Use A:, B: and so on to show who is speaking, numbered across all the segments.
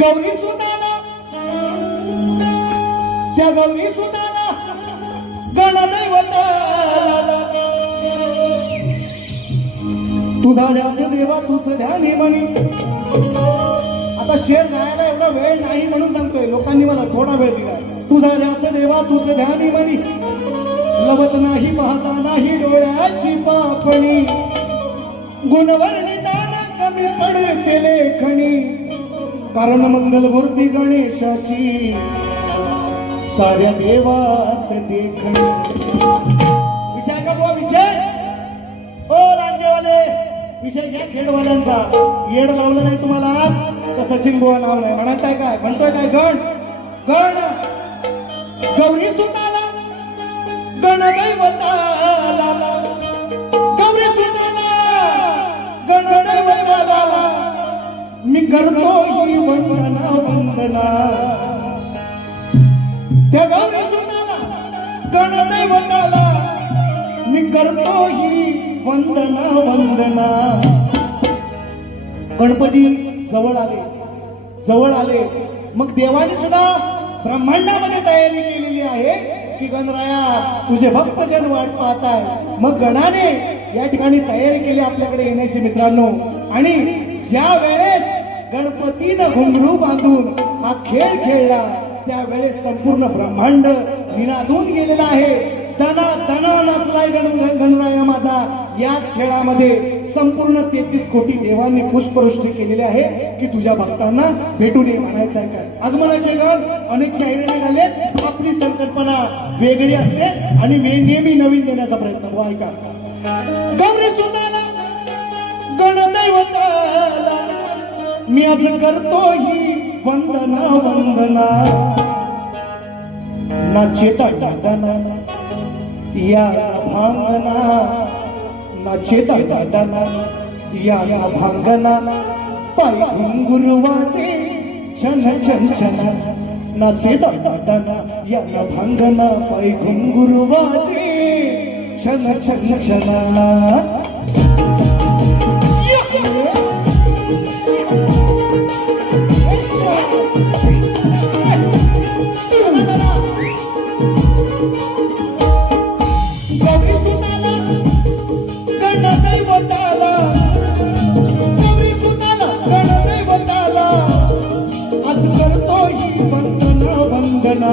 A: गौरी सुनाला. त्या गौरी सुनाला गणदैवत तुझा ध्यास देवा तुझ ध्यानी म्हणी. आता शेर गायला एवढा वेळ नाही म्हणून सांगतोय. लोकांनी मला थोडा वेळ दिला. तुझा ध्यास देवा तुझ ध्यानी म्हणी. लवत नाही पाहता नाही डोळ्याची पापणी. गुणवर्णिताना कमी पडते लेखणी. कारण मंगलमूर्ती गणेशाची. साऱ्या देवात देखणी. विषय का बुवा विषय? ओ राज्यवाले. विषय घ्या खेडवाल्यांचा. येड लावलं नाही तुम्हाला आज तर सचिन बुवा नाव नाही म्हणताय काय? म्हणतोय काय? गण. गण. गौरी सुताला. गणदैवताला. गौरी सुताला. नडवताला मी करतो ही वंदना वंदना. त्या गौरी गणदैवताला मी करतो ही वंदना वंदना. गणपती जवळ आले जवळ आले. मग देवाने सुद्धा ब्रह्मांडामध्ये तयारी केलेली आहे की गणराया तुझे भक्तजन वाट पाहताय. मग गणाने या ठिकाणी तयारी केली आपल्याकडे येण्याची मित्रांनो. आणि ज्या वेळेस गणपतीनं घुंगरू बांधून हा खेळ खेळला त्यावेळेस संपूर्ण ब्रह्मांड निनादून गेलेला आहे. दना दना नाचलाय गण गणराया माझा. याच खेळामध्ये संपूर्ण तेहतीस कोटी देवांनी पुष्पवृष्टी केलेली आहे की तुझ्या भक्तांना भेटू ये म्हणायचं आहे काय? आगमनाचे गण अनेक शाहिरी निघाले आपली संकल्पना वेगळी असते आणि नेहमी नवीन देण्याचा प्रयत्न. हो ऐका. गौरी सुताला गणदैवताला. मी असं करतो ही वंदना वंदना. नाचेता दादाना या भांगना. नाचेता दादाना या भांगना. पाय घुंगुरवाचे छन छन छन नाचेता दादाना या भांगना. पाय घुंगुरवाचे छन छन छना गौरी सुताला गणदैवताला गौरी वंदना वंदना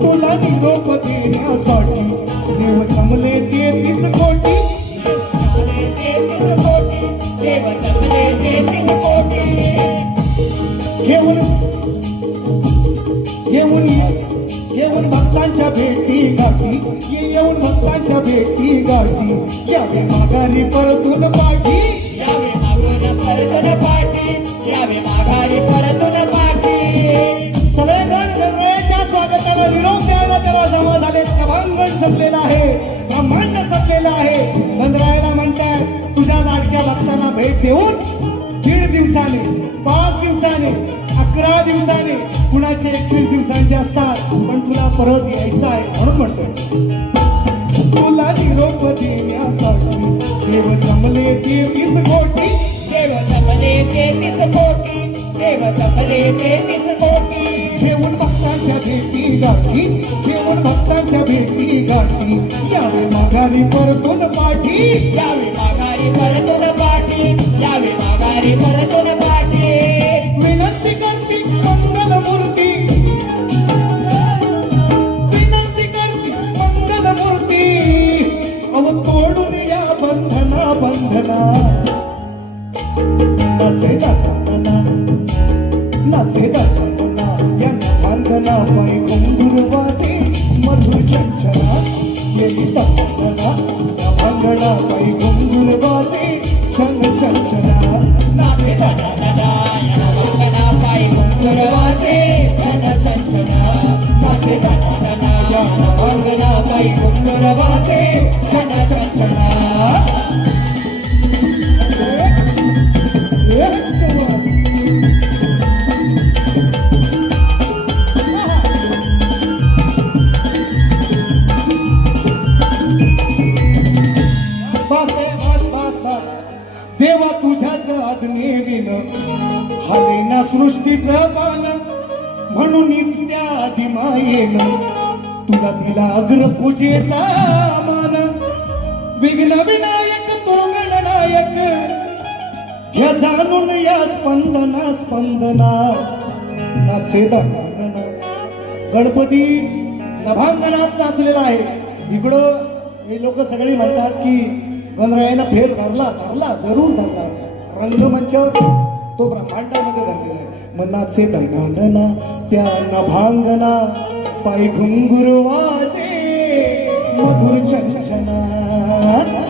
A: तुला निरोप देण्यासाठी देव जमले तेहतीस कोटी. घेऊन घेऊन येऊन भक्तांच्या भेटी गाठी. येऊन भक्तांच्या भेटी गाठी. यावे माघारी परतून पाठी. देऊन दीड दिवसाने पाच दिवसाने अकरा दिवसाने कुणाचे एकवीस दिवसांचे असतात पण तुला परत यायचं आहे म्हणून म्हणतोय. तुला निरोप देण्यासाठी देव जमले तेवीस कोटी.
B: देव जमले तेहतीस कोटी. देव जमले तेहतीस कोटी.
A: घेऊन भक्तांच्या भेटी गाठी. घेऊन भक्तांच्या भेटी गाठी. यावे माघारी परतून पाठी.
B: यावे माघारी परतून पाठी. यावे माघारी परतून पाठी
A: विनंती करती मंगल मूर्ती विनंती करती मंगल मूर्ती अहो तोडून या बंधना बंधना.
B: नाचे या बांधना पाय कुंभूर वाजे. मधुर चंचला. येली बंधना. बांधना पाय
A: देवा तुझ्याच आज्ञेविन हाले ना सृष्टीचं मान म्हणूनच त्या आदिमायेन तुला दिला अग्र पूजेचा मान. विघ्न विनायक तो गणनायक ह्या जाणून या स्पंदना स्पंदना. नाचे दाना गणपती नभांगणात नाचलेला आहे. इकडं हे लोक सगळे म्हणतात की गणरायानं फेर धरला धरला जरूर धरला. रंगमंच तो ब्रह्मांडामध्ये धरलेला आहे. मनाचे नाचे त्या नभांगना. पाय घुंगुरवाजे मधुर चंचना.